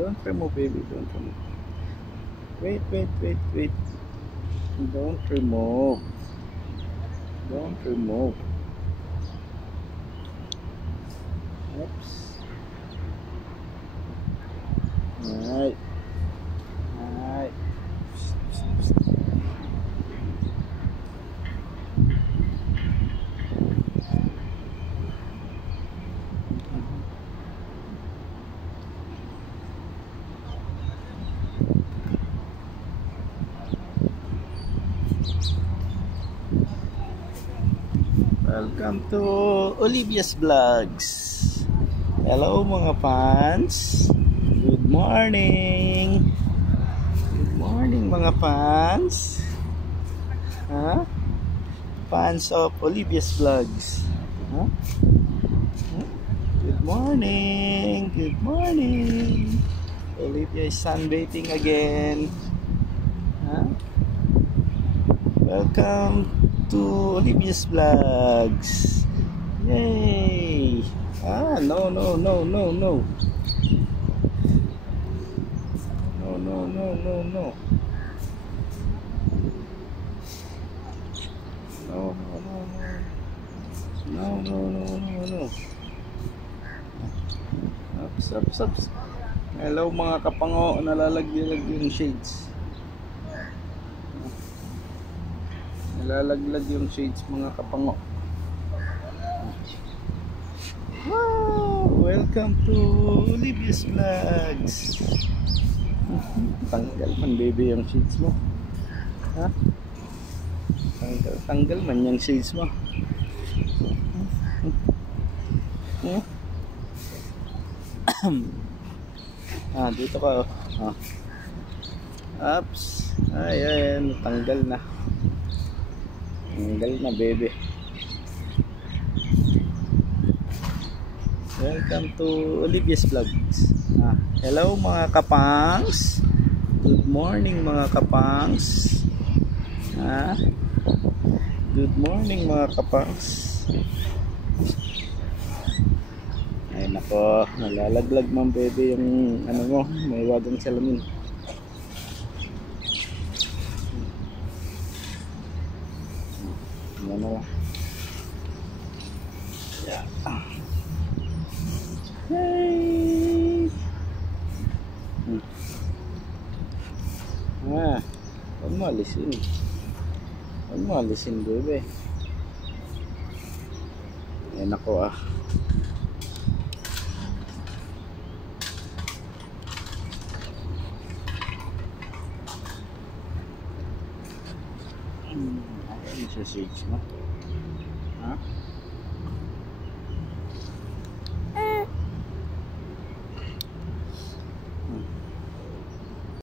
Don't remove, baby. Don't remove. Wait, wait, wait, wait. Don't remove. Don't remove. Oops. Alright. Alright. Welcome to Olivia's Vlogs. Hello mga fans. Good morning. Good morning mga fans. Huh? Fans of Olivia's Vlogs. Huh? Good morning. Good morning. Olivia is sunbathing again. Huh? Welcome to Olivia's Vlogs. Yay! No. No. No. No. No. Ups. Hello mga kapango, nalalaglag yung shades. Nalalaglag yung shades mga kapango. Wow! Welcome to Olivia's Vlogs. Tanggal man baby yung shades mo. Ha? Tanggal man yung shades mo. Dito ka. Ups. Ayan, tanggal na. Tanggal na baby. Welcome to Olivia's Vlogs. Hello mga kapangs. Good morning mga kapangs. Good morning mga kapangs. Ay nako, nalalaglag man baby yung ano mo, may wagang salamin. Ano lang. Yeah. Hey. Huwag mo alisin. Huwag mo alisin bebe. Ayan ako Ayan sa shades mo.